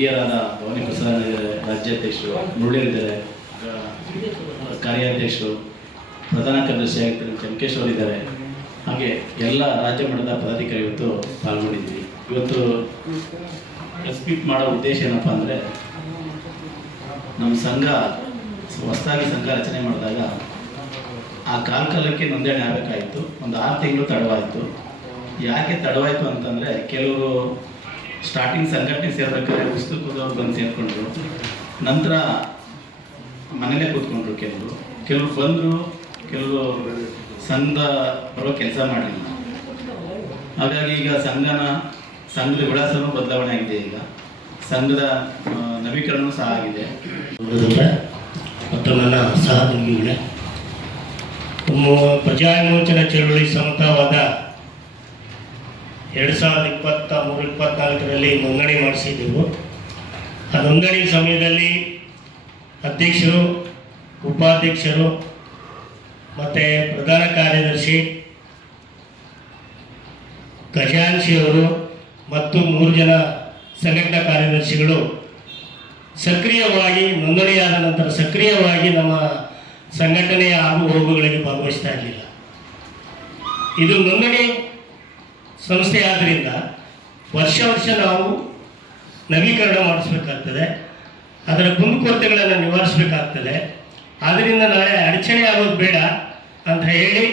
ಹಿರಿಯರಾದ ಭವಾನಿ ಪ್ರಸಾದ್ ರಾಜ್ಯಾಧ್ಯಕ್ಷರು, ಮುರಳಿಯರಿದ್ದಾರೆ, ಕಾರ್ಯಾಧ್ಯಕ್ಷರು, ಪ್ರಧಾನ ಕಾರ್ಯದರ್ಶಿ ಆಗಿರ್ತಾರೆ ಚಂಕೇಶ್ ಅವರಿದ್ದಾರೆ. ಹಾಗೆ ಎಲ್ಲ ರಾಜ್ಯ ಮಟ್ಟದ ಪದಾಧಿಕಾರಿ ಇವತ್ತು ಪಾಲ್ಗೊಂಡಿದ್ದೀವಿ. ಇವತ್ತು ಸ್ಪೀಕ್ ಮಾಡೋ ಉದ್ದೇಶ ಏನಪ್ಪ ಅಂದರೆ, ನಮ್ಮ ಸಂಘ ಹೊಸದಾಗಿ ಸಂಘ ರಚನೆ ಮಾಡಿದಾಗ ಆ ಕಾಲಕ್ಕೆ ನೋಂದಣಿ ಆಗಬೇಕಾಯಿತು. ಒಂದು 6 ತಿಂಗಳು ತಡವಾಯಿತು. ಯಾಕೆ ತಡವಾಯಿತು ಅಂತಂದರೆ, ಕೆಲವರು ಸ್ಟಾರ್ಟಿಂಗ್ ಸಂಘಟನೆ ಸೇರ್ಬೇಕಾದ್ರೆ ಪುಸ್ತಕದವ್ರು ಬಂದು ಸೇರಿಕೊಂಡ್ರು, ನಂತರ ಮನೇಲೇ ಕೂತ್ಕೊಂಡ್ರು. ಕೆಲವರು ಬಂದರು, ಕೆಲವರು ಸಂಘದ ಬರೋ ಕೆಲಸ ಮಾಡಲಿಲ್ಲ. ಹಾಗಾಗಿ ಈಗ ಸಂಘದ ವಿಳಾಸನೂ ಬದಲಾವಣೆ ಆಗಿದೆ. ಈಗ ಸಂಘದ ನವೀಕರಣವೂ ಸಹ ಆಗಿದೆ. ಮತ್ತು ನನ್ನ ಸಹೋದ್ಯೋಗಿಗಳೇ, ಪ್ರಜಾ ವಿಮೋಚನಾ ಚಳವಳಿ ಸಮತವಾದ 2023-24ರಲ್ಲಿ ನೋಂದಣಿ ಮಾಡಿಸಿದ್ದೆವು. ಆ ನೋಂದಣಿ ಸಮಯದಲ್ಲಿ ಅಧ್ಯಕ್ಷರು, ಉಪಾಧ್ಯಕ್ಷರು ಮತ್ತು ಪ್ರಧಾನ ಕಾರ್ಯದರ್ಶಿ, ಖಜಾಂಚಿಯವರು ಮತ್ತು 3 ಜನ ಸಂಘಟನಾ ಕಾರ್ಯದರ್ಶಿಗಳು ಸಕ್ರಿಯವಾಗಿ ನೋಂದಣಿಯಾದ ನಂತರ ಸಕ್ರಿಯವಾಗಿ ನಮ್ಮ ಸಂಘಟನೆಯ ಆಗು ಹೋಗುಗಳಿಗೆ ಭಾಗವಹಿಸ್ತಾ ಇರಲಿಲ್ಲ. ಇದು ನೋಂದಣಿ ಸಂಸ್ಥೆ ಆದ್ದರಿಂದ ವರ್ಷ ನಾವು ನವೀಕರಣ ಮಾಡಿಸ್ಬೇಕಾಗ್ತದೆ, ಅದರ ಕುಂದುಕೊರತೆಗಳನ್ನು ನಿವಾರಿಸಬೇಕಾಗ್ತದೆ. ಆದ್ದರಿಂದ ನಾಳೆ ಅಡಚಣೆ ಆಗೋದು ಬೇಡ ಅಂತ ಹೇಳಿ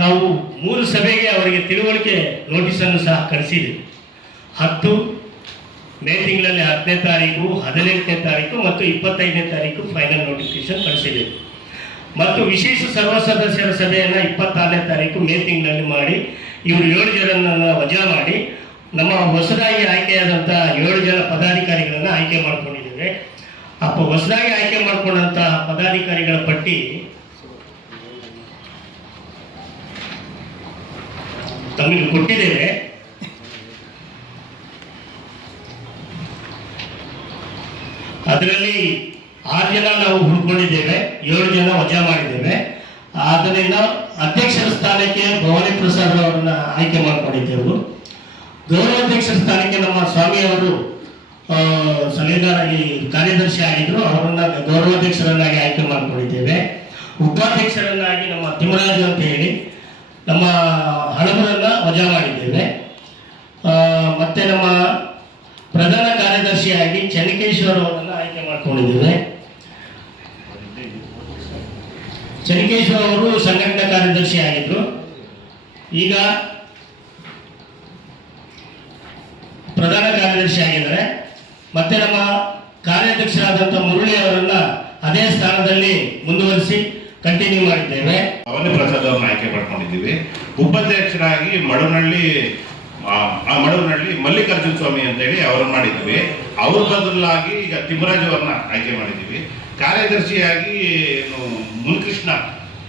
ನಾವು 3 ಸಭೆಗೆ ಅವರಿಗೆ ತಿಳುವಳಿಕೆ ನೋಟಿಸನ್ನು ಸಹ ಕಳಿಸಿದ್ವಿ. 10 ಮೇ ತಿಂಗಳಲ್ಲಿ 10ನೇ ತಾರೀಕು, 18ನೇ ತಾರೀಕು ಮತ್ತು 25ನೇ ತಾರೀಕು ಫೈನಲ್ ನೋಟಿಫಿಕೇಶನ್ ಕಳಿಸಿದ್ದೇವೆ. ಮತ್ತು ವಿಶೇಷ ಸರ್ವ ಸದಸ್ಯರ ಸಭೆಯನ್ನು 26ನೇ ತಾರೀಕು ಮೇ ತಿಂಗಳಲ್ಲಿ ಮಾಡಿ ಇವರು 7 ಜನರನ್ನು ವಜಾ ಮಾಡಿ ನಮ್ಮ ಹೊಸದಾಗಿ ಆಯ್ಕೆಯಾದಂಥ 7 ಜನ ಪದಾಧಿಕಾರಿಗಳನ್ನು ಆಯ್ಕೆ ಮಾಡಿಕೊಂಡಿದ್ದೇವೆ. ಹೊಸದಾಗಿ ಆಯ್ಕೆ ಮಾಡಿಕೊಂಡಂಥ ಪದಾಧಿಕಾರಿಗಳ ಪಟ್ಟಿ ತಮಗೆ ಕೊಟ್ಟಿದ್ದೇವೆ. ಅದರಲ್ಲಿ 6 ಜನ ನಾವು ಹುಡ್ಕೊಂಡಿದ್ದೇವೆ, 7 ಜನ ವಜಾ ಮಾಡಿದ್ದೇವೆ. ಆದ್ದರಿಂದ ಅಧ್ಯಕ್ಷರ ಸ್ಥಾನಕ್ಕೆ ಭವಾನಿ ಪ್ರಸಾದ್ ಅವರನ್ನ ಆಯ್ಕೆ ಮಾಡಿಕೊಂಡಿದ್ದೆವು. ಗೌರವಾಧ್ಯಕ್ಷರ ಸ್ಥಾನಕ್ಕೆ ನಮ್ಮ ಸ್ವಾಮಿಯವರು ಸಲಹೆಗಾರಾಗಿ ಕಾರ್ಯದರ್ಶಿ ಆಗಿದ್ರು, ಅವರನ್ನ ಗೌರವಾಧ್ಯಕ್ಷರನ್ನಾಗಿ ಆಯ್ಕೆ ಮಾಡಿಕೊಂಡಿದ್ದೇವೆ. ಉಪಾಧ್ಯಕ್ಷರನ್ನಾಗಿ ನಮ್ಮ ತಿಮ್ಮರಾಜು ಅಂತ ಹೇಳಿ ನಮ್ಮ ಹಳಬರನ್ನ ವಜಾ ಮಾಡಿದ್ದೇವೆ. ಮತ್ತೆ ನಮ್ಮ ಪ್ರಧಾನ ಕಾರ್ಯದರ್ಶಿಯಾಗಿ ಚನ್ನಿಕೇಶ್ವರ ಅವರನ್ನು ಆಯ್ಕೆ ಮಾಡಿಕೊಂಡಿದ್ದೇವೆ. ಚನ್ನಿಕೇಶ್ವರ ಅವರು ಸಂಘಟನಾ ಕಾರ್ಯದರ್ಶಿ ಆಗಿದ್ರು, ಈಗ ಪ್ರಧಾನ ಕಾರ್ಯದರ್ಶಿ ಆಗಿದ್ದಾರೆ. ಮತ್ತೆ ನಮ್ಮ ಕಾರ್ಯಾಧ್ಯಕ್ಷರಾದಂಥ ಮುರಳಿ ಅವರನ್ನ ಅದೇ ಸ್ಥಾನದಲ್ಲಿ ಮುಂದುವರಿಸಿ ಕಂಟಿನ್ಯೂ ಮಾಡಿದ್ದೇವೆ. ಭವಾನಿ ಪ್ರಸಾದ್ ಅವ್ರನ್ನ ಆಯ್ಕೆ ಮಾಡ್ಕೊಂಡಿದ್ದೀವಿ. ಉಪಾಧ್ಯಕ್ಷರಾಗಿ ಮಡವನಹಳ್ಳಿ ಮಲ್ಲಿಕಾರ್ಜುನ ಸ್ವಾಮಿ ಅಂತೇಳಿ ಅವ್ರನ್ನ ಮಾಡಿದ್ದೀವಿ. ಅವ್ರ ಬದಲಾಗಿ ಈಗ ತಿಮ್ಮರಾಜು ಅವ್ರನ್ನ ಆಯ್ಕೆ ಮಾಡಿದ್ದೀವಿ. ಕಾರ್ಯದರ್ಶಿಯಾಗಿ ಮುನ್ಕೃಷ್ಣ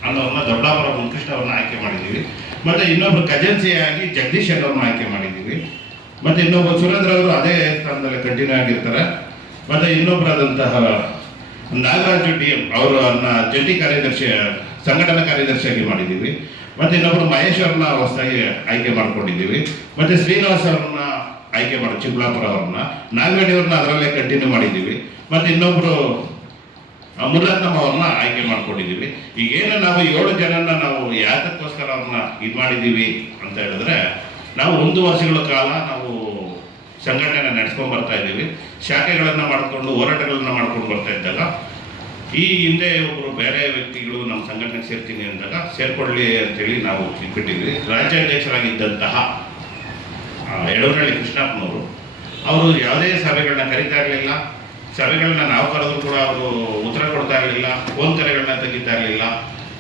ಅನ್ನೋರನ್ನ, ದೊಡ್ಡಾಪುರ ಮುನ್ಕೃಷ್ಣ ಅವ್ರನ್ನ ಆಯ್ಕೆ ಮಾಡಿದ್ದೀವಿ. ಮತ್ತು ಇನ್ನೊಬ್ರು ಖಜಾನ್ಸಿಯಾಗಿ ಜಗದೀಶ್ ಅವ್ರನ್ನ ಆಯ್ಕೆ ಮಾಡಿದ್ದೀವಿ. ಮತ್ತು ಇನ್ನೊಬ್ಬ ಸುರೇಂದ್ರ ಅವರು ಅದೇ ಸ್ಥಾನದಲ್ಲಿ ಕಂಟಿನ್ಯೂ ಆಗಿರ್ತಾರೆ. ಮತ್ತು ಇನ್ನೊಬ್ಬರಾದಂತಹ ನಾಗರಾಜು DM ಅವರನ್ನ ಜಂಟಿ ಕಾರ್ಯದರ್ಶಿ, ಸಂಘಟನಾ ಕಾರ್ಯದರ್ಶಿಯಾಗಿ ಮಾಡಿದ್ದೀವಿ. ಮತ್ತು ಇನ್ನೊಬ್ಬರು ಮಹೇಶ್ ಅವ್ರನ್ನ ಹೊಸದಾಗಿ ಆಯ್ಕೆ ಮಾಡ್ಕೊಂಡಿದ್ದೀವಿ. ಮತ್ತು ಶ್ರೀನಿವಾಸ್ ಅವ್ರನ್ನ ಆಯ್ಕೆ ಮಾಡಿ ಚಿಕ್ಕಬಳ್ಳಾಪುರ ಅವ್ರನ್ನ, ನಾಗವೇಣಿ ಅವ್ರನ್ನ ಅದರಲ್ಲೇ ಕಂಟಿನ್ಯೂ ಮಾಡಿದ್ದೀವಿ. ಮತ್ತು ಇನ್ನೊಬ್ಬರು ಮುರತ್ನಮ್ಮ ಅವ್ರನ್ನ ಆಯ್ಕೆ ಮಾಡ್ಕೊಂಡಿದ್ದೀವಿ. ಈಗೇನು ನಾವು 7 ಜನನ ನಾವು ಯಾತಕ್ಕೋಸ್ಕರ ಅವ್ರನ್ನ ಇದು ಮಾಡಿದ್ದೀವಿ ಅಂತ ಹೇಳಿದ್ರೆ, ನಾವು 1 ವರ್ಷಗಳ ಕಾಲ ನಾವು ಸಂಘಟನೆ ನಡೆಸ್ಕೊಂಡು ಬರ್ತಾ ಇದ್ದೀವಿ. ಶಾಖೆಗಳನ್ನು ಮಾಡಿಕೊಂಡು ಹೋರಾಟಗಳನ್ನು ಮಾಡ್ಕೊಂಡು ಬರ್ತಾ ಇದ್ದಾಗ ಈ ಹಿಂದೆ ಒಬ್ಬರು ಬೇರೆ ವ್ಯಕ್ತಿಗಳು ನಮ್ಮ ಸಂಘಟನೆಗೆ ಸೇರ್ತೀನಿ ಅಂದಾಗ ಸೇರ್ಕೊಳ್ಳಿ ಅಂತೇಳಿ ನಾವು ಬಿಟ್ಟಿದ್ವಿ. ರಾಜ್ಯಾಧ್ಯಕ್ಷರಾಗಿದ್ದಂತಹ ಯಡೂರಹಳ್ಳಿ ಕೃಷ್ಣಪ್ಪನವರು ಅವರು ಯಾವುದೇ ಸಭೆಗಳನ್ನ ಕರೀತಾ ಇರಲಿಲ್ಲ. ಸಭೆಗಳನ್ನ ನಾವು ಕರೆದ್ರು ಕೂಡ ಅವರು ಉತ್ತರ ಕೊಡ್ತಾ ಇರಲಿಲ್ಲ, ಫೋನ್ ಕರೆಗಳನ್ನ ತೆಗಿತಾ ಇರಲಿಲ್ಲ.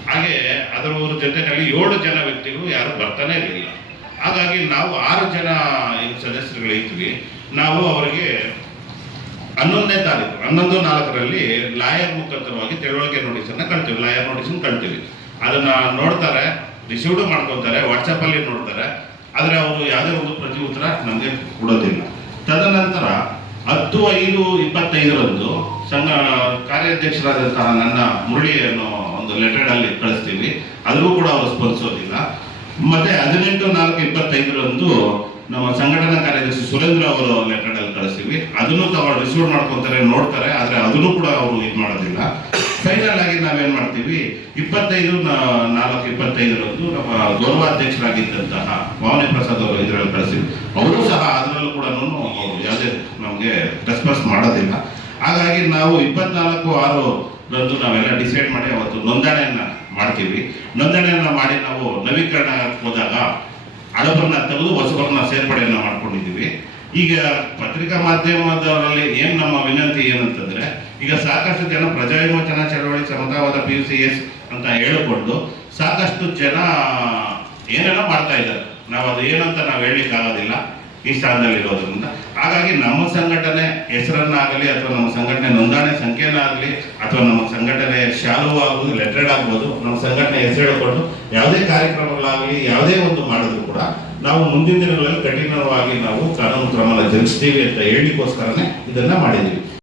ಹಾಗೆ ಅದರ ಜೊತೆಯಲ್ಲಿ 7 ಜನ ವ್ಯಕ್ತಿಗಳು ಯಾರು ಬರ್ತಾನೆ ಇರಲಿಲ್ಲ. ಹಾಗಾಗಿ ನಾವು 6 ಜನ ಸದಸ್ಯರುಗಳಿದ್ವಿ. ನಾವು ಅವರಿಗೆ 11ನೇ ತಾರೀಕು 11/4ರಲ್ಲಿ ಲಾಯರ್ ಮುಖಾಂತರವಾಗಿ ತಿಳುವಳಿಕೆ ನೋಟಿಸನ್ನು ಕಳ್ತೀವಿ. ಲಾಯರ್ ನೋಟಿಸನ್ನು ಕಳ್ತೀವಿ. ಅದನ್ನು ನೋಡ್ತಾರೆ, ರಿಸೀವ್ಡು ಮಾಡ್ಕೊತಾರೆ, ವಾಟ್ಸಪ್ಪಲ್ಲಿ ನೋಡ್ತಾರೆ. ಆದರೆ ಅವರು ಯಾವುದೇ ಒಂದು ಪ್ರತಿ ಉತ್ತರ ನಮಗೆ ಕೊಡೋದಿಲ್ಲ. ತದನಂತರ 10/5/25ರಂದು ಸಂಘ ಕಾರ್ಯಾಧ್ಯಕ್ಷರಾದಂತಹ ನನ್ನ ಮುರಳಿ ಅನ್ನೋ ಒಂದು ಲೆಟರ್ಡಲ್ಲಿ ಕಳಿಸ್ತೀವಿ. ಅದರೂ ಕೂಡ ಅವರು ಸ್ಪಂದಿಸೋದಿಲ್ಲ. ಮತ್ತು 18/4/25ರಂದು ನಮ್ಮ ಸಂಘಟನಾ ಕಾರ್ಯದರ್ಶಿ ಸುರೇಂದ್ರ ಅವರು ಲೆಟರ್ನಲ್ಲಿ ಕಳಿಸ್ತೀವಿ. ಅದನ್ನು ರಿಸೀವ್ ಮಾಡ್ಕೊತಾರೆ, ನೋಡ್ತಾರೆ, ಆದರೆ ಅದನ್ನು ಕೂಡ ಅವರು ಇದು ಮಾಡೋದಿಲ್ಲ. ಫೈನಲ್ ಆಗಿ ನಾವೇನು ಮಾಡ್ತೀವಿ, 25/4/25 ನಮ್ಮ ಗೌರವಾಧ್ಯಕ್ಷರಾಗಿದ್ದಂತಹ ಭವಾನಿ ಪ್ರಸಾದ್ ಅವರು ಇದರಲ್ಲಿ ಕಳಿಸ್ತೀವಿ. ಅವರು ಸಹ ಅದರಲ್ಲೂ ಕೂಡ ಯಾವುದೇ ನಮಗೆ ರೆಸ್ಪಾನ್ಸ್ ಮಾಡೋದಿಲ್ಲ. ಹಾಗಾಗಿ ನಾವು 24/6 ನಾವೆಲ್ಲ ಡಿಸೈಡ್ ಮಾಡಿ ಅವತ್ತು ನೋಂದಣಿಯನ್ನು ಮಾಡ್ತೀವಿ. ನೋಂದಣಿಯನ್ನು ಮಾಡಿ ನಾವು ನವೀಕರಣ ಹೋದಾಗ ಹಳಬರನ್ನ ತೆಗೆದು ಹೊಸಬರನ್ನ ಸೇರ್ಪಡೆಯನ್ನು ಮಾಡ್ಕೊಂಡಿದ್ದೀವಿ. ಈಗ ಪತ್ರಿಕಾ ಮಾಧ್ಯಮದವರಲ್ಲಿ ಏನು ನಮ್ಮ ವಿನಂತಿ ಏನಂತಂದ್ರೆ, ಈಗ ಸಾಕಷ್ಟು ಜನ ಪ್ರಜಾವಿಮೋಚನಾ ಚಳವಳಿ ಸಮತಾವಾದ PUCS ಅಂತ ಹೇಳಿಕೊಂಡು ಸಾಕಷ್ಟು ಜನ ಏನೇನೋ ಮಾಡ್ತಾ ಇದ್ದಾರೆ. ನಾವು ಅದು ಏನಂತ ನಾವು ಹೇಳಲಿಕ್ಕಾಗೋದಿಲ್ಲ ಈ ಸ್ಥಾನದಲ್ಲಿರೋದ್ರಿಂದ. ಹಾಗಾಗಿ ನಮ್ಮ ಸಂಘಟನೆ ಹೆಸರನ್ನಾಗಲಿ ಅಥವಾ ನಮ್ಮ ಸಂಘಟನೆ ನೋಂದಣಿ ಸಂಖ್ಯೆನಾಗಲಿ ಅಥವಾ ನಮ್ಮ ಸಂಘಟನೆ ಶಾಲು ಆಗುವುದು ಲೆಟರ್ಡ್ ಆಗ್ಬೋದು, ನಮ್ಮ ಸಂಘಟನೆ ಹೆಸರು ಹೇಳಿಕೊಂಡು ಯಾವುದೇ ಕಾರ್ಯಕ್ರಮಗಳಾಗಲಿ ಯಾವುದೇ ಒಂದು ಮಾಡಿದ್ರು ಕೂಡ ನಾವು ಮುಂದಿನ ದಿನಗಳಲ್ಲಿ ಕಠಿಣವಾಗಿ ನಾವು ಕಾನೂನು ಕ್ರಮನ ಜರುಗಿಸ್ತೀವಿ ಅಂತ ಹೇಳಿಕೋಸ್ಕರನೇ ಇದನ್ನ ಮಾಡಿದ್ದೀವಿ.